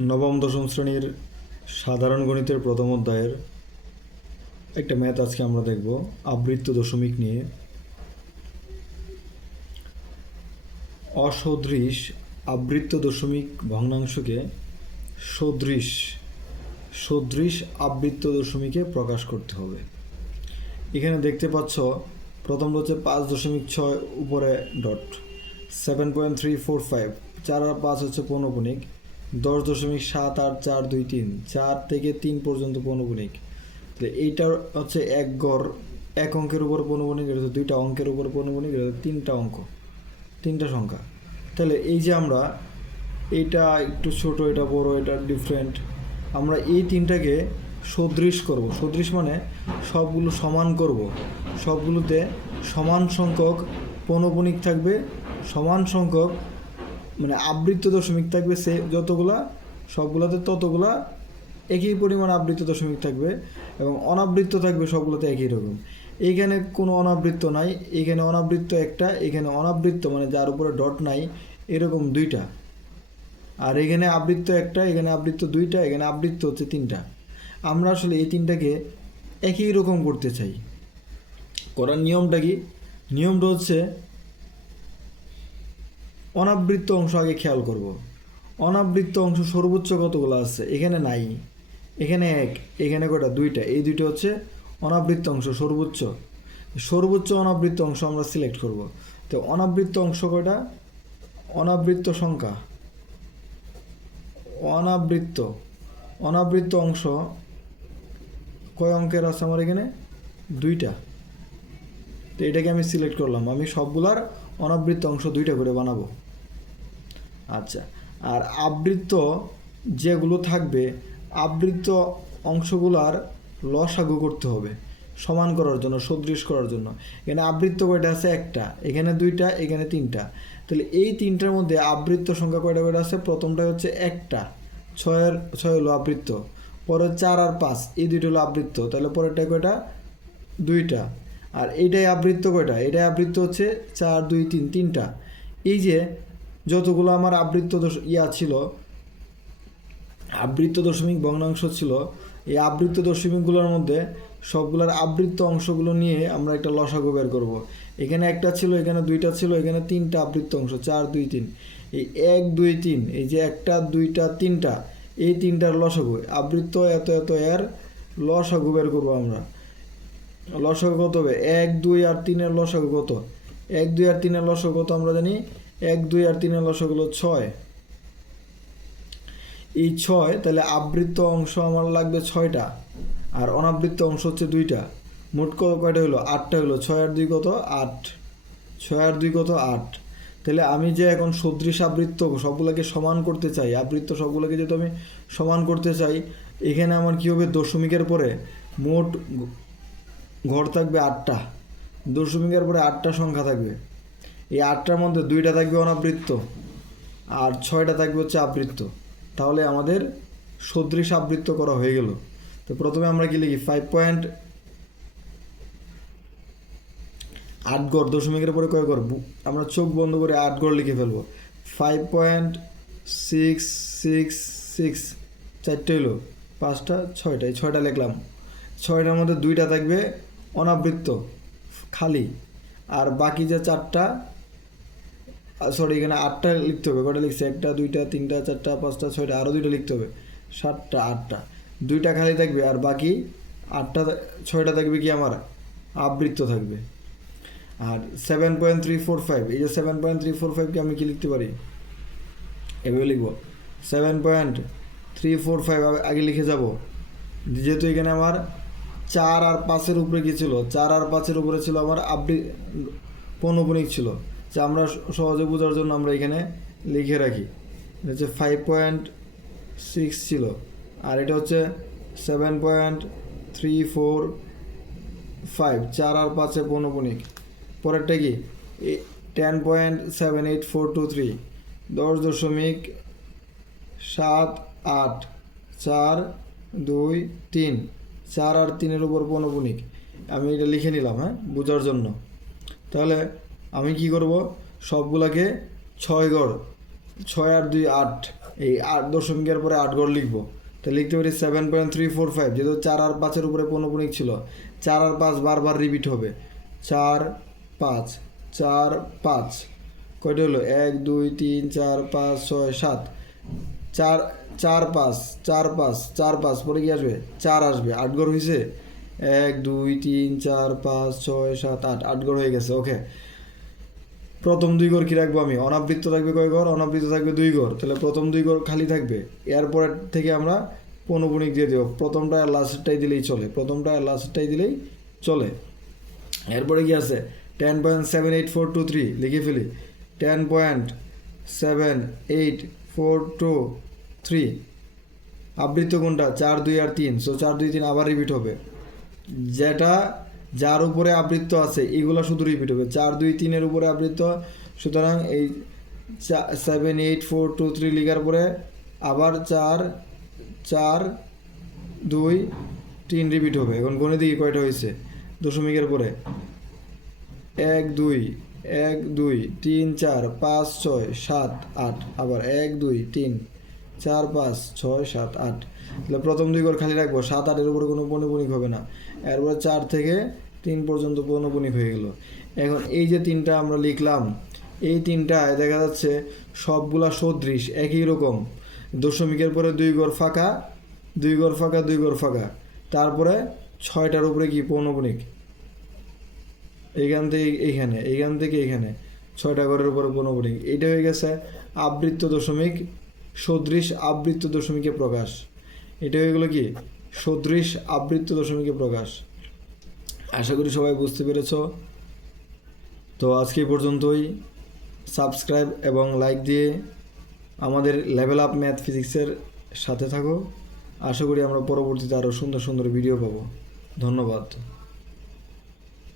নবম, দশম শ্রেণির সাধারণ গণিতের প্রথম অধ্যায়ের একটা ম্যাথ আজকে আমরা দেখব, আবৃত্ত দশমিক নিয়ে। অসদৃশ আবৃত্ত দশমিক ভগ্নাংশকে সদৃশ সদৃশ আবৃত্ত দশমিকে প্রকাশ করতে হবে। এখানে দেখতে পাচ্ছ, প্রথম হচ্ছে পাঁচ দশমিক ছয়, উপরে dot. Seven point three four five চার আর পাঁচ হচ্ছে পৌনপুনিক। দশ দশমিক সাত আট চার দুই তিন, চার থেকে তিন পর্যন্ত পৌনপুনিক। তাহলে এইটার হচ্ছে এক গড়, এক অঙ্কের উপর পৌনপুনিক, এটা হচ্ছে দুইটা অঙ্কের উপর পৌনপুনিক, এটা তিনটা অঙ্ক, তিনটা সংখ্যা। তাহলে এই যে আমরা এইটা একটু ছোট, এটা বড়, এটা ডিফারেন্ট আমরা এই তিনটাকে সদৃশ করব। সদৃশ মানে সবগুলো সমান করব। সবগুলোতে সমান সংখ্যক পৌনপুনিক থাকবে, সমান সংখ্যক মানে আবৃত্ত দশমিক থাকবে সে যতগুলা, সবগুলোতে ততগুলা একই পরিমাণ আবৃত্ত দশমিক থাকবে এবং অনাবৃত্ত থাকবে সবগুলোতে একই রকম। এইখানে কোনো অনাবৃত্ত নাই, এখানে অনাবৃত্ত একটা, এখানে অনাবৃত্ত মানে যার উপরে ডট নাই, এরকম দুইটা। আর এখানে আবৃত্ত একটা, এখানে আবৃত্ত দুইটা, এখানে আবৃত্ত হচ্ছে তিনটা। আমরা আসলে এই তিনটাকে একই রকম করতে চাই। করার নিয়মটা কি? নিয়মটা হচ্ছে অনাবৃত্ত অংশ আগে খেয়াল করব। অনাবৃত্ত অংশ সর্বোচ্চ কতগুলো আছে? এখানে নাই। এখানে এক, এখানে কয়টা? দুইটা। এই দুইটা হচ্ছে অনাবৃত্ত অংশ সর্বোচ্চ। সর্বোচ্চ অনাবৃত্ত অংশ আমরা সিলেক্ট করব। তো অনাবৃত্ত অংশ কয়টা? অনাবৃত্ত সংখ্যা। অনাবৃত্ত। অনাবৃত্ত অংশ কয় অঙ্কের আছে আমার এখানে? দুইটা। তো এটাকে আমি সিলেক্ট করলাম। আমি সবগুলার অনাবৃত্ত অংশ দুইটা করে বানাবো। আচ্ছা আর আবৃত্ত যেগুলো থাকবে, আবৃত্ত অংশগুলার লসাগু করতে হবে, সমান করার জন্য, সদৃশ করার জন্য। এখানে আবৃত্ত কয়টা আছে? একটা। এখানে দুইটা, এখানে তিনটা। তাহলে এই তিনটার মধ্যে আবৃত্ত সংখ্যা কয়টা কয়টা আছে? প্রথমটা হচ্ছে একটা। ছয়ের, ছয় হলো আবৃত্ত। পরে চার আর পাঁচ, এই দুইটা হলো আবৃত্ত। তাহলে পরেরটা কয়টা? দুইটা। আর এটাই আবৃত্ত কয়টা? এটাই আবৃত্ত হচ্ছে চার, দুই, তিন, তিনটা। এই যে যতগুলো আমার আবৃত্ত ইয়া ছিল, আবৃত্ত দশমিক ভগ্নাংশ ছিল, এই আবৃত্ত দশমিকগুলোর মধ্যে সবগুলোর আবৃত্ত অংশগুলো নিয়ে আমরা একটা লসাগু বের করব। এখানে একটা ছিল, এখানে দুইটা ছিল, এখানে তিনটা আবৃত্ত অংশ, চার, দুই, তিন। এই এক, দুই, তিন, এই যে একটা, দুইটা, তিনটা, এই তিনটার লসাগু, আবৃত্ত এত এত এর লসাগু বের করব আমরা। লসাগু কত হবে? এক, দুই আর তিনের লসাগু কত? এক, দুই আর তিনের লসাগু কত আমরা জানি? এক, দুই আর তিনের লসাগু হলো ছয়। এই ছয়, তাহলে আবৃত্ত অংশ আমার লাগবে ছয়টা, আর অনাবৃত্ত অংশ হচ্ছে দুইটা। মোট ক- কয়টা হলো? আটটা হলো। ছয় আর দুই কত? আট। ছয় আর দুই কত? আট। তাহলে আমি যে এখন সদৃশ আবৃত্ত, সবগুলোকে সমান করতে চাই, আবৃত্ত সবগুলোকে যেহেতু আমি সমান করতে চাই, এখানে আমার কী হবে? দশমিকের পরে মোট ঘর থাকবে আটটা। দশমিকের পরে আটটা সংখ্যা থাকবে। এই আটটার মধ্যে দুইটা থাকবে অনাবৃত্ত আর ছয়টা থাকবে হচ্ছে আবৃত্ত। তাহলে আমাদের সদৃশ আবৃত্ত করা হয়ে গেল। তো প্রথমে আমরা কি লিখি? ফাইভ পয়েন্ট আট গড়, দশমিকের পরে কয় গড়? আমরা চোখ বন্ধ করে আট গড় লিখে ফেলব। Five point six six six চারটে হলো, পাঁচটা, ছয়টা, এই ছয়টা লিখলাম। ছয়টার মধ্যে দুইটা থাকবে অনাবৃত্ত, খালি। আর বাকি যে চারটা সরি এখানে আটটা লিখতে হবে। কটা লিখছে? একটা, দুইটা, তিনটা, চারটা, পাঁচটা, ছয়টা আরও দুইটা লিখতে হবে। সাতটা, আটটা। দুইটা খালি থাকবে, আর বাকি আটটা, ছয়টা থাকবে কি আমার? আবৃত্ত থাকবে। আর seven point three four five এই যে সেভেন পয়েন্ট থ্রি ফোর ফাইভকে আমি কি লিখতে পারি? এভাবে লিখব। Seven point three four five আগে লিখে যাব। যেহেতু এখানে আমার চার আর পাঁচের উপরে কি ছিল চার আর পাঁচের উপরে ছিল আমার আবৃ পৌনপুনিক ছিল। যে আমরা সহজে বোঝার জন্য আমরা এখানে লিখে রাখি। হচ্ছে ফাইভ পয়েন্ট সিক্স ছিল। আর এটা হচ্ছে seven point three four five চার আর পাঁচে পৌনপুনিক পরেরটা কি? Ten point seven eight four two three দশ দশমিক সাত আট, চার দুই তিন, চার আর তিনের উপর পৌনপুনিক আমি এটা লিখে নিলাম হ্যাঁ বোঝার জন্য। তাহলে আমি কি করব? সবগুলাকে ছয় গড়, ছয় আর দুই আট, এই আট দশমিকের পরে আট ঘর লিখব। তো লিখতে পারি seven point three four five যেহেতু চার আর পাঁচের উপরে পৌনপুনিক ছিল। চার আর পাঁচ বারবার রিপিট হবে। চার পাঁচ চার পাঁচ, কয়টা হলো? এক, দুই, তিন, চার, পাঁচ, ছয়, সাত। চার চার পাঁচ চার পাঁচ চার পাঁচ, পরে কি আসবে? চার আসবে। আট ঘর হয়েছে এক, দুই, তিন, চার, পাঁচ, ছয়, সাত, আট। আট ঘর হয়ে গেছে ওকে প্রথম দুই ঘর কি রাখব আমি? অনাবৃত্ত থাকবে কয় ঘর? অনাবৃত্ত থাকবে দুই ঘর। তাহলে প্রথম দুই ঘর খালি থাকবে। এরপর থেকে আমরা পৌনপুনিক দিয়ে দেবো। প্রথমটা আর লাস্টেরটাই দিলেই চলে। প্রথমটা আর লাস্টেরটাই দিলেই চলে। এরপরে কি আছে? Ten point seven eight four two three লিখে ফেলি। Ten point seven eight four two three আবৃত্ত কোনটা? চার, দুই আর তিন। সো চার, দুই, তিন আবার রিপিট হবে। যেটা যার উপরে আবৃত্ত আছে, এগুলো শুধু রিপিট হবে। চার, দুই, তিনের উপরে আবৃত্ত সুতরাং এই seven eight four two three লিখার পরে আবার চার চার, দুই, তিন রিপিট হবে। এখন গণে দিকে কয়টা হয়েছে? দশমিকের পরে। এক, দুই এক, দুই, তিন, চার, পাঁচ, ছয়, সাত, আট, আবার এক, দুই, তিন চার, পাঁচ, ছয়, সাত, আট। তাহলে প্রথম দুই ঘর খালি রাখব। সাত, আটের উপরে কোনো পৌনপুনিক হবে না। এরপরে চার থেকে তিন পর্যন্ত পৌনপুনিক হয়ে গেল। এখন এই যে তিনটা আমরা লিখলাম, এই তিনটায় দেখা যাচ্ছে সবগুলা সদৃশ, একই রকম। দশমিকের পরে দুই ঘর ফাঁকা, দুই ঘর ফাঁকা, দুই ঘর ফাঁকা। তারপরে ছয়টার উপরে কি পৌনপুনিক এইখান থেকে এইখানে, এইখান থেকে এইখানে। ছয়টা ঘরের উপরে পৌনপুনিক এটা হয়ে গেছে আবৃত্ত দশমিক সদৃশ আবৃত্ত দশমিকে প্রকাশ। এটা হয়ে গেলো কি? সদৃশ আবৃত্ত দশমিকে প্রকাশ। আশা করি সবাই বুঝতে পেরেছ। তো আজকে পর্যন্তই। সাবস্ক্রাইব এবং লাইক দিয়ে আমাদের লেভেল আপ ম্যাথ ফিজিক্সের সাথে থাকো। আশা করি আমরা পরবর্তীতে আরও সুন্দর সুন্দর ভিডিও পাবো। ধন্যবাদ।